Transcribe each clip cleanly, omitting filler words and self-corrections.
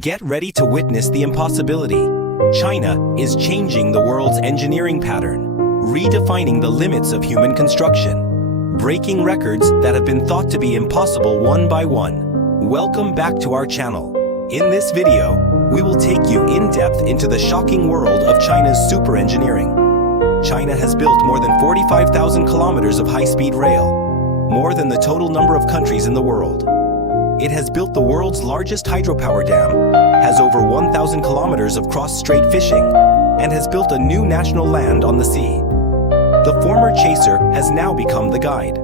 Get ready to witness the impossibility. China is changing the world's engineering pattern, redefining the limits of human construction, breaking records that have been thought to be impossible one by one. Welcome back to our channel. In this video, we will take you in depth into the shocking world of China's super engineering. China has built more than 45,000 kilometers of high-speed rail, more than the total number of countries in the world. It has built the world's largest hydropower dam, has over 1,000 kilometers of cross-strait fishing, and has built a new national land on the sea. The former chaser has now become the guide.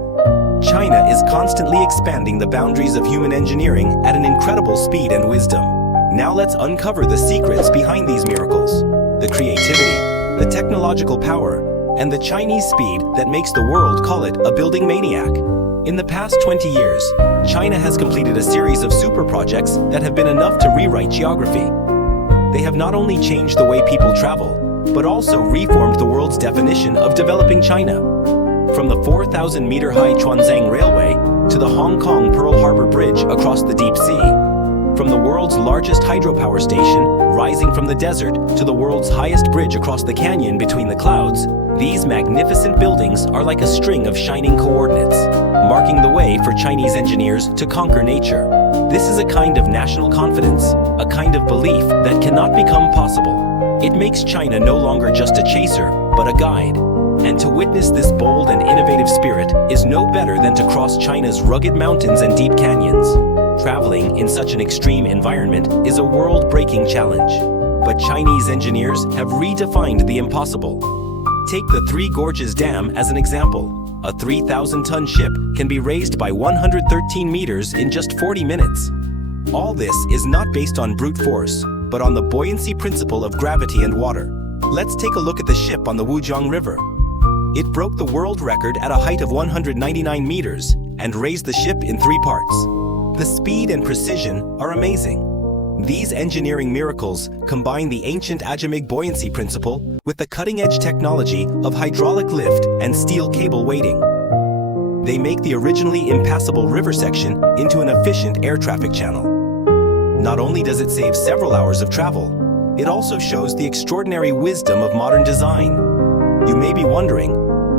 China is constantly expanding the boundaries of human engineering at an incredible speed and wisdom. Now let's uncover the secrets behind these miracles, the creativity, the technological power, and the Chinese speed that makes the world call it a building maniac. In the past 20 years, China has completed a series of super projects that have been enough to rewrite geography. They have not only changed the way people travel, but also reformed the world's definition of developing China. From the 4,000-meter-high Chuanzhang Railway to the Hong Kong Pearl Harbor Bridge across the deep sea, from the world's largest hydropower station rising from the desert to the world's highest bridge across the canyon between the clouds, these magnificent buildings are like a string of shining coordinates, marking the way for Chinese engineers to conquer nature. This is a kind of national confidence, a kind of belief that cannot become possible. It makes China no longer just a chaser, but a guide. And to witness this bold and innovative spirit is no better than to cross China's rugged mountains and deep canyons. Traveling in such an extreme environment is a world-breaking challenge. But Chinese engineers have redefined the impossible. Take the Three Gorges Dam as an example. A 3,000-ton ship can be raised by 113 meters in just 40 minutes. All this is not based on brute force, but on the buoyancy principle of gravity and water. Let's take a look at the ship on the Wujiang River. It broke the world record at a height of 199 meters and raised the ship in 3 parts. The speed and precision are amazing. These engineering miracles combine the ancient Ajamig buoyancy principle with the cutting-edge technology of hydraulic lift and steel cable weighting. They make the originally impassable river section into an efficient air traffic channel. Not only does it save several hours of travel, it also shows the extraordinary wisdom of modern design. You may be wondering,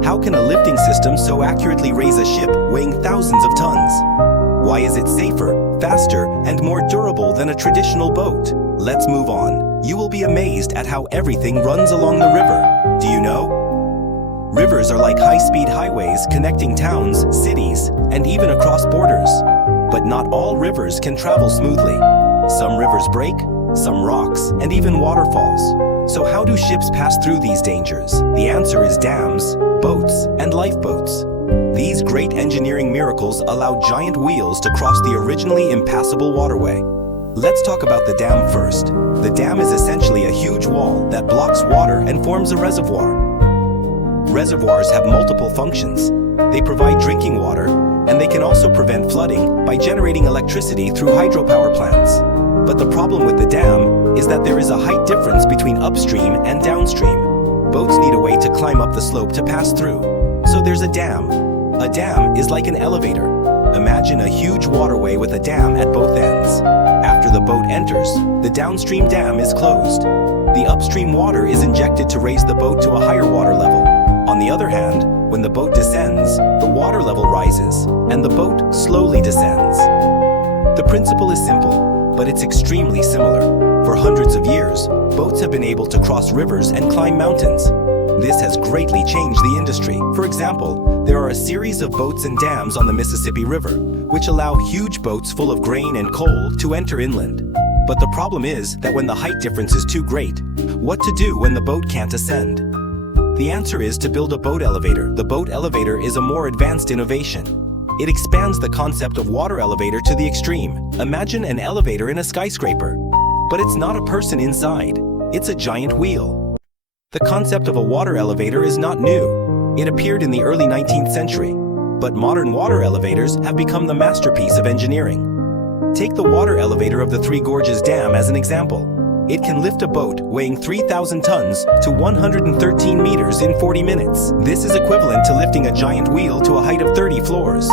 how can a lifting system so accurately raise a ship weighing thousands of tons? Why is it safer, faster, and more durable than a traditional boat? Let's move on. You will be amazed at how everything runs along the river. Do you know? Rivers are like high-speed highways connecting towns, cities, and even across borders. But not all rivers can travel smoothly. Some rivers break, some rocks, and even waterfalls. So how do ships pass through these dangers? The answer is dams, boats, and lifeboats. These great engineering miracles allow giant wheels to cross the originally impassable waterway. Let's talk about the dam first. The dam is essentially a huge wall that blocks water and forms a reservoir. Reservoirs have multiple functions. They provide drinking water, and they can also prevent flooding by generating electricity through hydropower plants. But the problem with the dam is that there is a height difference between upstream and downstream. Boats need a way to climb up the slope to pass through. So there's a dam. A dam is like an elevator. Imagine a huge waterway with a dam at both ends. After the boat enters, the downstream dam is closed. The upstream water is injected to raise the boat to a higher water level. On the other hand, when the boat descends, the water level rises, and the boat slowly descends. The principle is simple, but it's extremely similar. For hundreds of years, boats have been able to cross rivers and climb mountains. This has greatly changed the industry. For example, there are a series of boats and dams on the Mississippi River, which allow huge boats full of grain and coal to enter inland. But the problem is that when the height difference is too great, what to do when the boat can't ascend? The answer is to build a boat elevator. The boat elevator is a more advanced innovation. It expands the concept of water elevator to the extreme. Imagine an elevator in a skyscraper. But it's not a person inside. It's a giant wheel. The concept of a water elevator is not new. It appeared in the early 19th century. But modern water elevators have become the masterpiece of engineering. Take the water elevator of the Three Gorges Dam as an example. It can lift a boat weighing 3,000 tons to 113 meters in 40 minutes. This is equivalent to lifting a giant wheel to a height of 30 floors.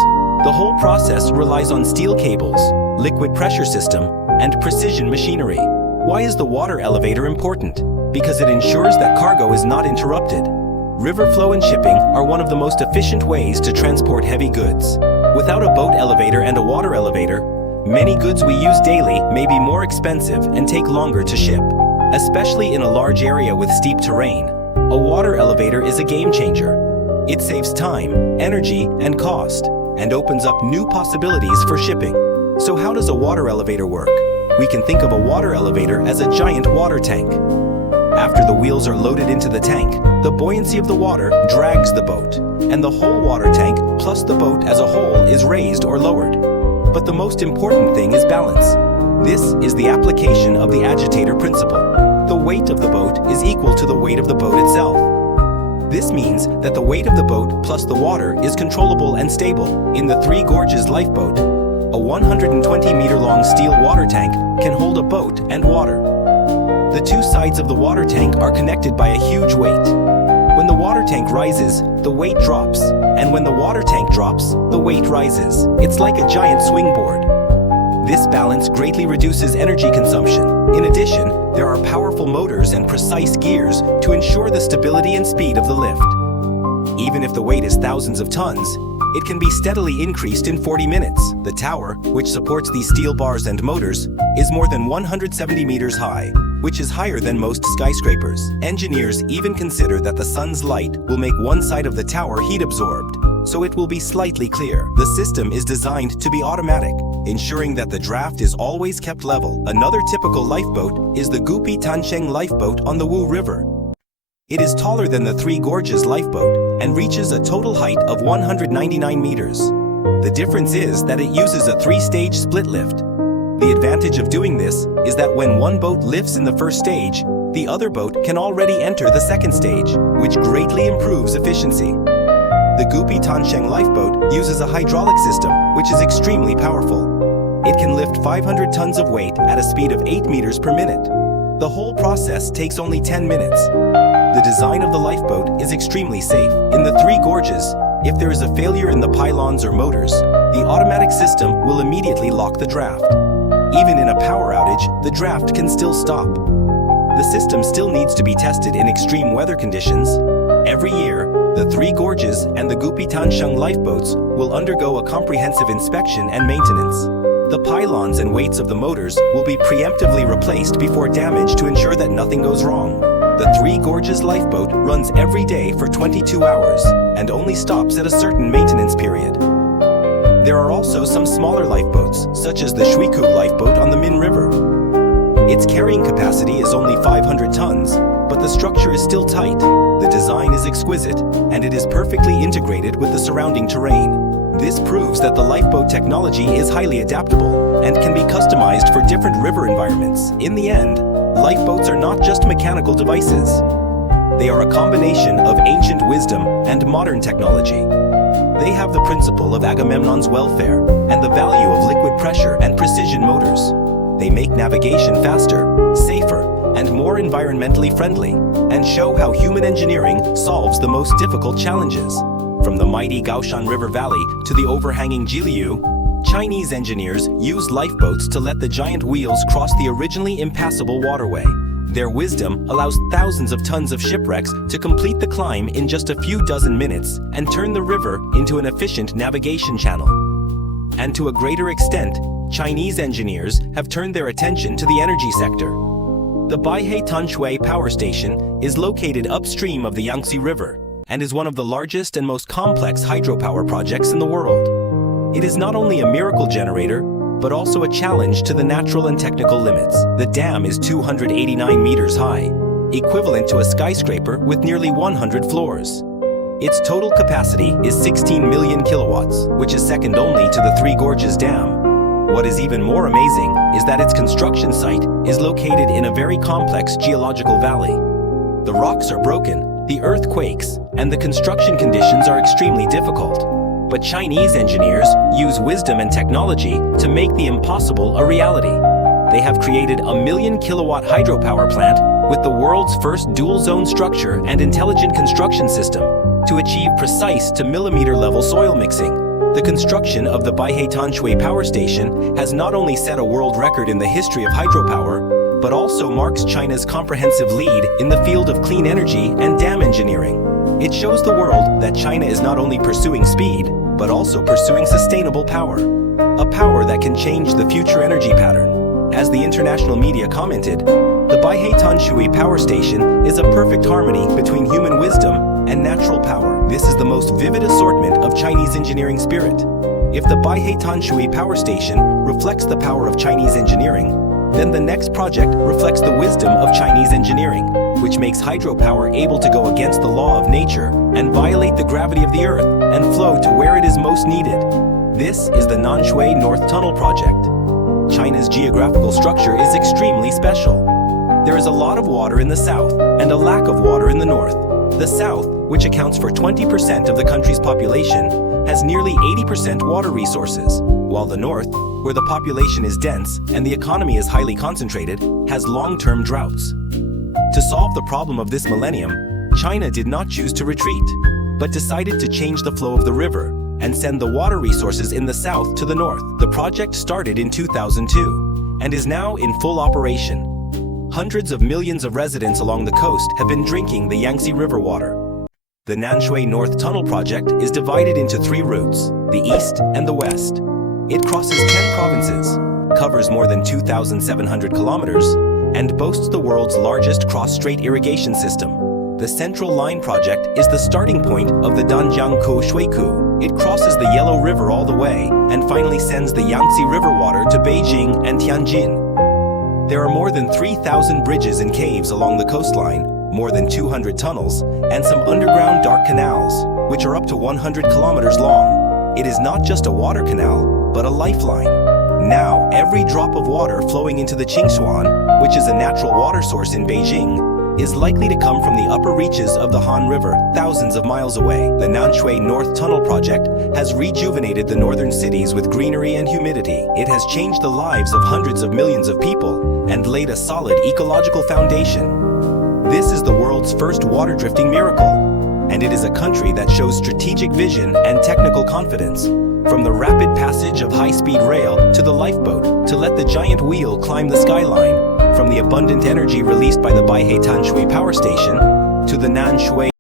The whole process relies on steel cables, liquid pressure system, and precision machinery. Why is the water elevator important? Because it ensures that cargo is not interrupted. River flow and shipping are one of the most efficient ways to transport heavy goods. Without a boat elevator and a water elevator, many goods we use daily may be more expensive and take longer to ship. Especially in a large area with steep terrain, a water elevator is a game changer. It saves time, energy, and cost, and opens up new possibilities for shipping. So how does a water elevator work? We can think of a water elevator as a giant water tank. After the wheels are loaded into the tank, the buoyancy of the water drags the boat, and the whole water tank plus the boat as a whole is raised or lowered. But the most important thing is balance. This is the application of the agitator principle. The weight of the boat is equal to the weight of the boat itself. This means that the weight of the boat plus the water is controllable and stable. In the Three Gorges lifeboat, a 120-meter-long steel water tank can hold a boat and water. The two sides of the water tank are connected by a huge weight. When the water tank rises, the weight drops, and when the water tank drops, the weight rises. It's like a giant swing board. This balance greatly reduces energy consumption. In addition, there are powerful motors and precise gears to ensure the stability and speed of the lift. Even if the weight is thousands of tons, it can be steadily increased in 40 minutes. The tower, which supports these steel bars and motors, is more than 170 meters high, which is higher than most skyscrapers. Engineers even consider that the sun's light will make one side of the tower heat absorbed, so it will be slightly clear. The system is designed to be automatic, ensuring that the draft is always kept level. Another typical lifeboat is the Gupi Tansheng lifeboat on the Wu River. It is taller than the Three Gorges lifeboat and reaches a total height of 199 meters. The difference is that it uses a three-stage split lift. The advantage of doing this is that when one boat lifts in the first stage, the other boat can already enter the second stage, which greatly improves efficiency. The Gupi Tansheng lifeboat uses a hydraulic system, which is extremely powerful. It can lift 500 tons of weight at a speed of 8 meters per minute. The whole process takes only 10 minutes. The design of the lifeboat is extremely safe. In the Three Gorges, if there is a failure in the pylons or motors, the automatic system will immediately lock the draft. Even in a power outage, the draft can still stop. The system still needs to be tested in extreme weather conditions. Every year, the Three Gorges and the Gupi Tansheng lifeboats will undergo a comprehensive inspection and maintenance. The pylons and weights of the motors will be preemptively replaced before damage to ensure that nothing goes wrong. The Three Gorges lifeboat runs every day for 22 hours and only stops at a certain maintenance period. There are also some smaller lifeboats, such as the Shuiku lifeboat on the Min River. Its carrying capacity is only 500 tons, but the structure is still tight. The design is exquisite, and it is perfectly integrated with the surrounding terrain. This proves that the lifeboat technology is highly adaptable and can be customized for different river environments. In the end, lifeboats are not just mechanical devices. They are a combination of ancient wisdom and modern technology. They have the principle of Agamemnon's welfare and the value of liquid pressure and precision motors. They make navigation faster, safer, and more environmentally friendly, and show how human engineering solves the most difficult challenges. From the mighty Gaoshan River Valley to the overhanging Jiliu, Chinese engineers used lifeboats to let the giant wheels cross the originally impassable waterway. Their wisdom allows thousands of tons of shipwrecks to complete the climb in just a few dozen minutes and turn the river into an efficient navigation channel. And to a greater extent, Chinese engineers have turned their attention to the energy sector. The Baihei Tanshui power station is located upstream of the Yangtze River and is one of the largest and most complex hydropower projects in the world. It is not only a miracle generator, but also a challenge to the natural and technical limits. The dam is 289 meters high, equivalent to a skyscraper with nearly 100 floors. Its total capacity is 16 million kilowatts, which is second only to the Three Gorges Dam. What is even more amazing is that its construction site is located in a very complex geological valley. The rocks are broken, the earth quakes, and the construction conditions are extremely difficult. But Chinese engineers use wisdom and technology to make the impossible a reality. They have created a 1 million kilowatt hydropower plant with the world's first dual-zone structure and intelligent construction system to achieve precise to millimeter level soil mixing. The construction of the Baihe Power Station has not only set a world record in the history of hydropower, but also marks China's comprehensive lead in the field of clean energy and dam engineering. It shows the world that China is not only pursuing speed, but also pursuing sustainable power. A power that can change the future energy pattern. As the international media commented, the Baihe Power Station is a perfect harmony between human wisdom and natural power. This is the most vivid assortment of Chinese engineering spirit. If the Baihe Power Station reflects the power of Chinese engineering, then the next project reflects the wisdom of Chinese engineering, which makes hydropower able to go against the law of nature and violate the gravity of the earth and flow to where it is most needed. This is the Nanshui North Tunnel project. China's geographical structure is extremely special. There is a lot of water in the south and a lack of water in the north. The south, which accounts for 20% of the country's population, has nearly 80% water resources, while the north, where the population is dense and the economy is highly concentrated, has long-term droughts. To solve the problem of this millennium, China did not choose to retreat, but decided to change the flow of the river and send the water resources in the south to the north. The project started in 2002 and is now in full operation. Hundreds of millions of residents along the coast have been drinking the Yangtze River water. The Nanshui North Tunnel project is divided into 3 routes, the east and the west. It crosses 10 provinces, covers more than 2,700 kilometers, and boasts the world's largest cross-strait irrigation system. The Central Line project is the starting point of the Danjiangkou Shuiku. It crosses the Yellow River all the way and finally sends the Yangtze River water to Beijing and Tianjin. There are more than 3,000 bridges and caves along the coastline, more than 200 tunnels, and some underground dark canals, which are up to 100 kilometers long. It is not just a water canal, but a lifeline. Now, every drop of water flowing into the Qingshuan, which is a natural water source in Beijing, is likely to come from the upper reaches of the Han River, thousands of miles away. The Nanshui North Tunnel project has rejuvenated the northern cities with greenery and humidity. It has changed the lives of hundreds of millions of people and laid a solid ecological foundation. This is the world's first water drifting miracle, and it is a country that shows strategic vision and technical confidence. From the rapid passage of high-speed rail to the lifeboat to let the giant wheel climb the skyline, from the abundant energy released by the Baihe Power Station to the Nanshui